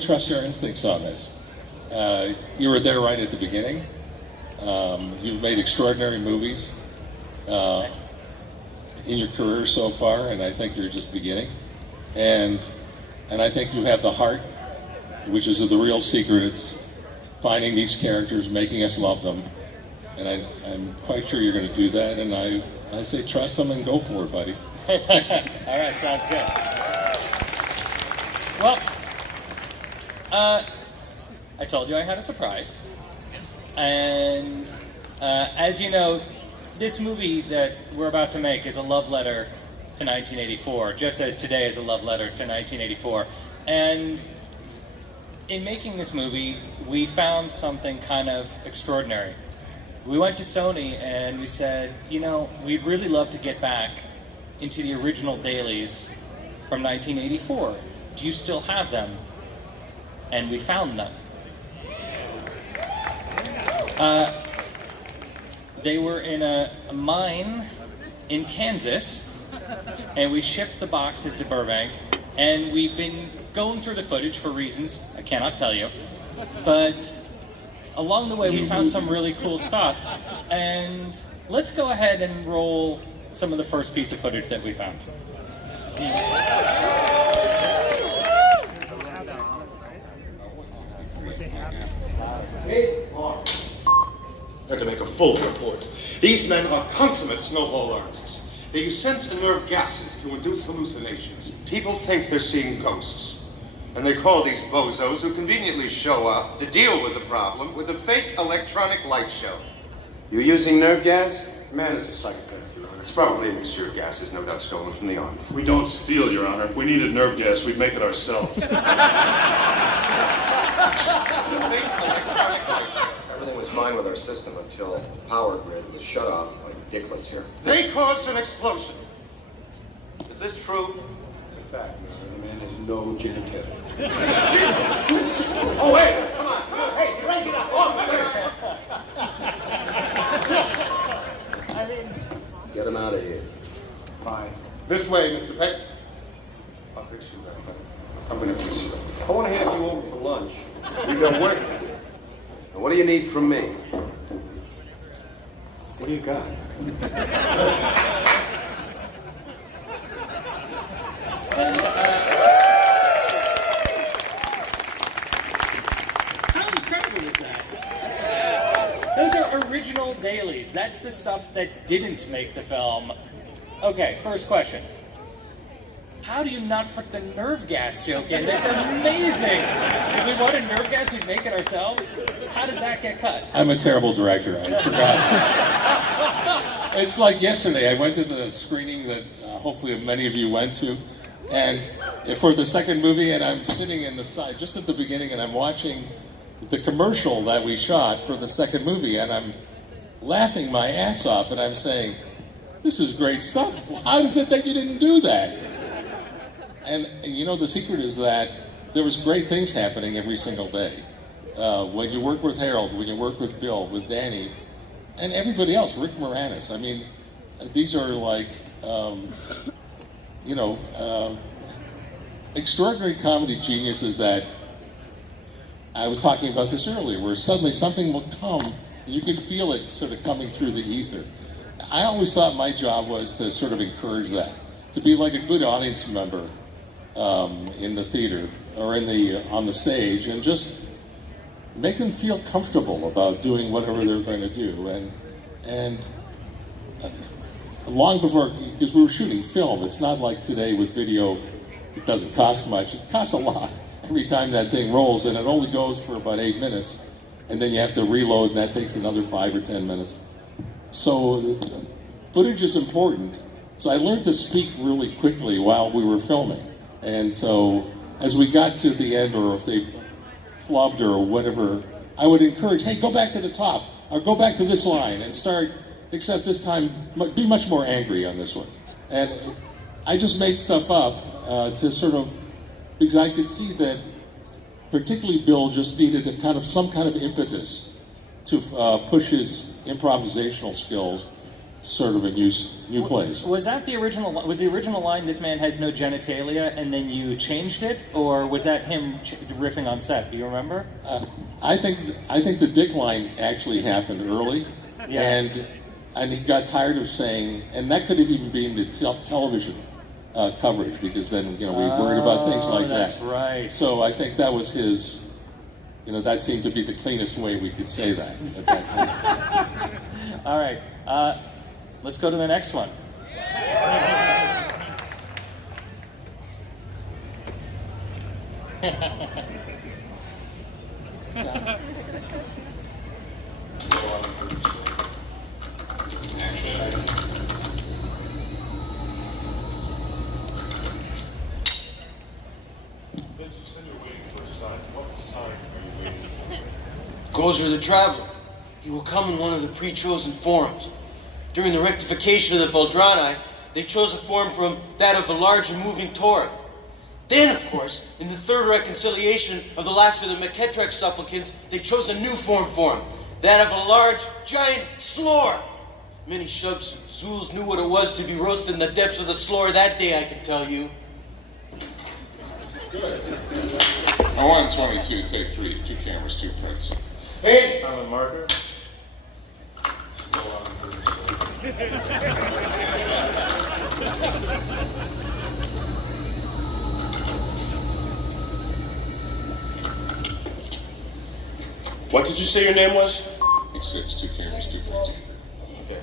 Trust your instincts on this. You were there right at the beginning. You've made extraordinary movies in your career so far, and I think you're just beginning. And I think you have the heart, which is the real secret. It's finding these characters, making us love them. And I'm quite sure you're going to do that. And I say trust them and go for it, buddy. All right, sounds good. Well, I told you I had a surprise. And as you know, this movie that we're about to make is a love letter to 1984, just as today is a love letter to 1984. And in making this movie, we found something kind of extraordinary. We went to Sony and we said, you know, we'd really love to get back into the original dailies from 1984. Do you still have them? And we found them. They were in a mine in Kansas, and we shipped the boxes to Burbank, and we've been going through the footage for reasons I cannot tell you, but along the way we found some really cool stuff, and let's go ahead and roll some of the first piece of footage that we found. I have to make a full report. These men are consummate snowball artists. They use sense and nerve gases to induce hallucinations. People think they're seeing ghosts. And they call these bozos who conveniently show up to deal with the problem with a fake electronic light show. You using nerve gas? Man is a psychopath, Your Honor. It's probably a mixture of gases, no doubt stolen from the Army. We don't steal, Your Honor. If we needed nerve gas, we'd make it ourselves. The fake electronic light show. Everything was fine with our system until the power grid was shut off by Dickless here. They caused an explosion. Is this true? It's a fact, Your Honor. The man has no genitalia. Oh, wait! Come on! Hey, you ready to get up? Get him out of here. Fine. This way, Mr. Peck. I'll fix you that. I'm going to fix you. I want to have you over for lunch. We got work to do. Now, what do you need from me? What do you got? How incredible is that? Those are original dailies. That's the stuff that didn't make the film. Okay, first question. How do you not put the nerve gas joke in? That's amazing! If we wanted nerve gas, we'd make it ourselves. How did that get cut? I'm a terrible director. I forgot. It's like yesterday. I went to the screening that hopefully many of you went to, and for the second movie, and I'm sitting in the side just at the beginning, and I'm watching the commercial that we shot for the second movie, and I'm laughing my ass off, and I'm saying, "This is great stuff. How does it that you didn't do that?" And you know, the secret is that there was great things happening every single day. When you work with Harold, when you work with Bill, with Danny, and everybody else, Rick Moranis. I mean, these are like, extraordinary comedy geniuses that I was talking about this earlier, where suddenly something will come, and you can feel it sort of coming through the ether. I always thought my job was to sort of encourage that, to be like a good audience member in the theater or on the stage, and just make them feel comfortable about doing whatever they're going to do. And long before, because we were shooting film, it's not like today with video. It doesn't cost much. It costs a lot every time that thing rolls, and it only goes for about 8 minutes, and then you have to reload, and that takes another 5 or 10 minutes. So footage is important. So I learned to speak really quickly while we were filming. And so as we got to the end, or if they flubbed or whatever, I would encourage, hey, go back to the top, or go back to this line and start, except this time, be much more angry on this one. And I just made stuff up to sort of, because I could see that particularly Bill just needed some kind of impetus to push his improvisational skills sort of in new place. Was that the original? Was the original line "This man has no genitalia," and then you changed it, or was that him riffing on set? Do you remember? I think the dick line actually happened early, and he got tired of saying, and that could have even been the television coverage, because then we worried about things like that's that. Right. So I think that was his. That seemed to be the cleanest way we could say that at that time. All right. Let's go to the next one. Gozer the Traveler. He will come in one of the pre-chosen forms. During the rectification of the Veldrani, they chose a form from that of a large and moving Torah. Then, of course, in the third reconciliation of the last of the Meketrek supplicants, they chose a new form for him, that of a large, giant slore. Many Shubs Zuls knew what it was to be roasted in the depths of the slore that day, I can tell you. Good. I want 22, take 3, 2 cameras, 2 prints. Hey! I'm a marker. What did you say your name was? Take 6, 2 cameras, 2 prints. Okay.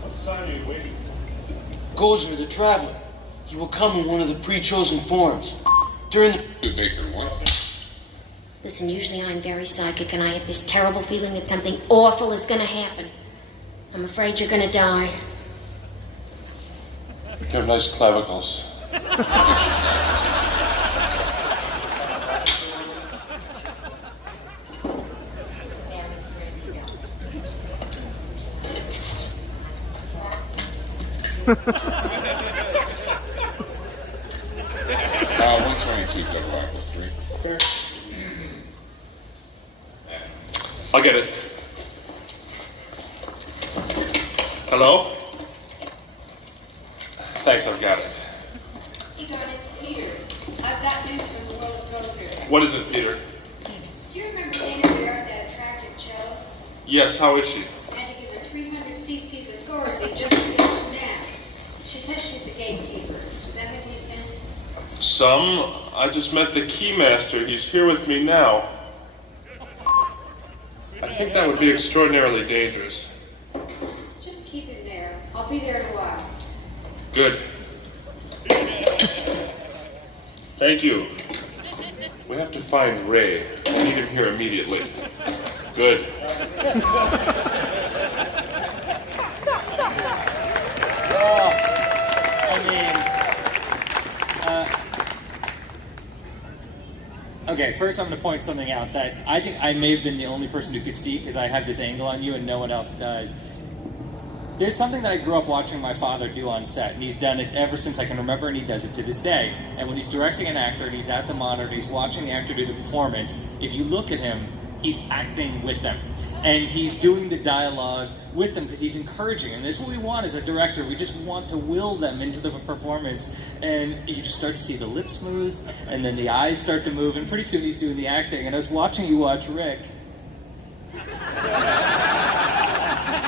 What sign are you waiting? Gozer the Traveler. He will come in one of the pre-chosen forms. During the... 2 Baker 1. Listen, usually I'm very psychic, and I have this terrible feeling that something awful is going to happen. I'm afraid you're going to die. You have nice clavicles. Uh, 122, double apple 3. I'll get it. Hello? Thanks, I've got it. Egon, it's Peter. I've got news from the world of Gozer. What is it, Peter? Do you remember Lena Barrett, that attractive cellist? Yes, how is she? I had to give her 300 cc's of Thorazine just to get her nap. She says she's the gatekeeper. Does that make any sense? Some. I just met the keymaster. He's here with me now. I think that would be extraordinarily dangerous. Just keep him there. I'll be there in a while. Good. Thank you. We have to find Ray. I need him here immediately. Good. Okay, first I'm going to point something out that I think I may have been the only person who could see, because I have this angle on you and no one else does. There's something that I grew up watching my father do on set, and he's done it ever since I can remember, and he does it to this day. And when he's directing an actor and he's at the monitor and he's watching the actor do the performance, if you look at him, he's acting with them. And he's doing the dialogue with them because he's encouraging. And this is what we want as a director. We just want to will them into the performance. And you just start to see the lips move, and then the eyes start to move, and pretty soon he's doing the acting. And I was watching you watch Rick.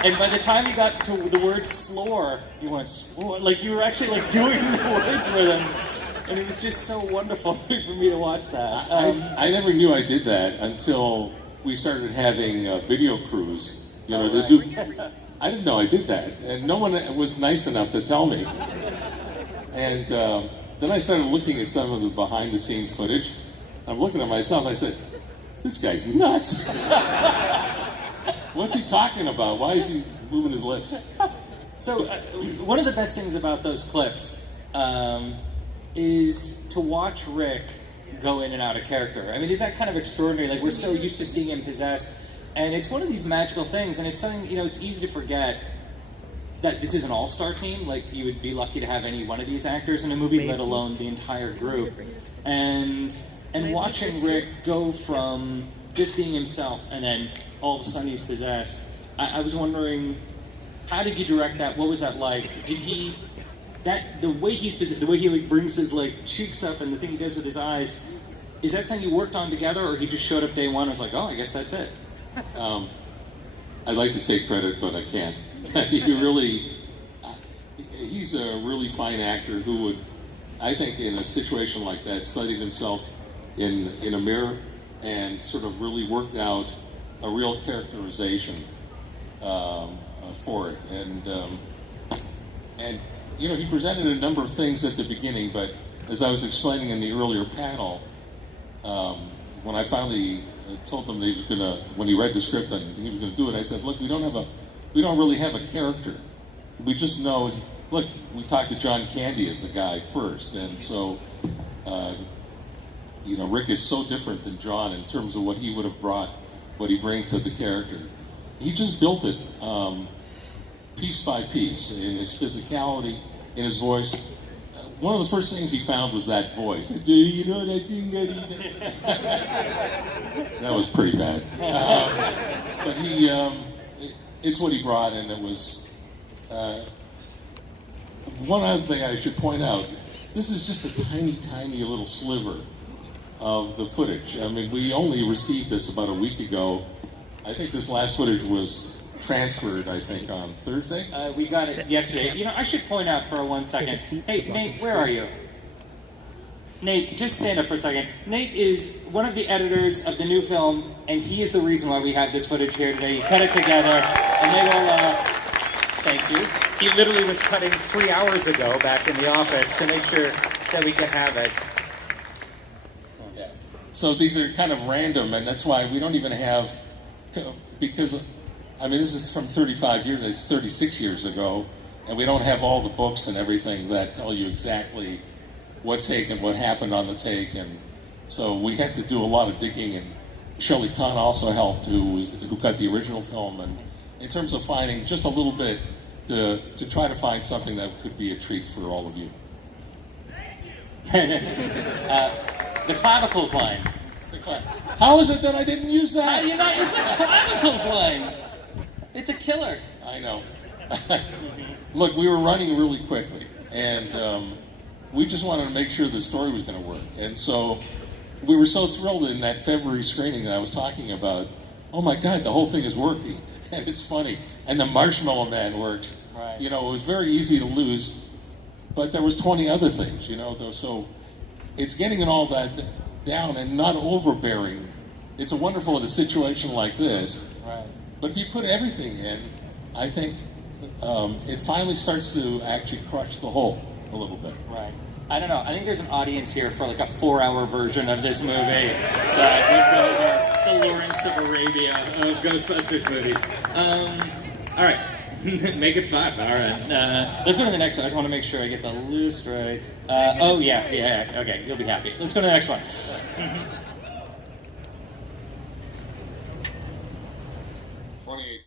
And by the time you got to the word slore, you went, slore. Like you were actually like doing the words with him. And it was just so wonderful for me to watch that. I never knew I did that until we started having video crews, to do. I didn't know I did that, and no one was nice enough to tell me. And then I started looking at some of the behind-the-scenes footage. I'm looking at myself. I said, "This guy's nuts. What's he talking about? Why is he moving his lips?" So, one of the best things about those clips is to watch Rick go in and out of character. I mean, is that kind of extraordinary? Like, we're so used to seeing him possessed, and it's one of these magical things, and it's something, it's easy to forget that this is an all-star team. Like, you would be lucky to have any one of these actors in a movie, let alone the entire group. And watching Rick go from just being himself, and then all of a sudden he's possessed, I was wondering, How did you direct that? What was that like? Did he the way he like brings his like cheeks up and the thing he does with his eyes? Is that something you worked on together, or he just showed up day one and was like, oh, I guess that's it? I'd like to take credit, but I can't. He's a really fine actor who would, I think, in a situation like that, studied himself in a mirror and sort of really worked out a real characterization for it. And he presented a number of things at the beginning, but as I was explaining in the earlier panel, when I finally told him that he was gonna, when he read the script and he was gonna do it, I said, look, we don't really have a character. We just know, look, we talked to John Candy as the guy first, and so, Rick is so different than John in terms of what he would have brought, what he brings to the character. He just built it piece by piece in his physicality, in his voice. One of the first things he found was that voice. Do you know that thing that he... That was pretty bad. But it's what he brought, and it was... one other thing I should point out, this is just a tiny, tiny little sliver of the footage. I mean, we only received this about a week ago. I think this last footage was transferred, I think, on Thursday. We got it yesterday. I should point out for 1 second. Hey, Nate, where are you? Nate, just stand up for a second. Nate is one of the editors of the new film, and he is the reason why we have this footage here today. He cut it together, and they will, thank you. He literally was cutting 3 hours ago back in the office to make sure that we could have it. Yeah. So these are kind of random, and that's why we don't even have, because, I mean, this is from 35 years, it's 36 years ago, and we don't have all the books and everything that tell you exactly what take and what happened on the take, and so we had to do a lot of digging, and Shirley Kahn also helped, who cut the original film, and in terms of finding just a little bit to try to find something that could be a treat for all of you. The clavicles line. How is it that I didn't use that? How do you not use the clavicles line? It's a killer. I know. Look, we were running really quickly, and we just wanted to make sure the story was going to work. And so we were so thrilled in that February screening that I was talking about. Oh my God, the whole thing is working, and it's funny. And the Marshmallow Man works. Right. It was very easy to lose, but there was 20 other things, So it's getting all that down and not overbearing. It's wonderful in a situation like this. Right. But if you put everything in, I think it finally starts to actually crush the whole a little bit. Right. I don't know. I think there's an audience here for like a 4-hour version of this movie that would go over the Lawrence of Arabia of Ghostbusters movies. All right. Make it 5. All right. Let's go to the next one. I just want to make sure I get the list right. Okay. You'll be happy. Let's go to the next one.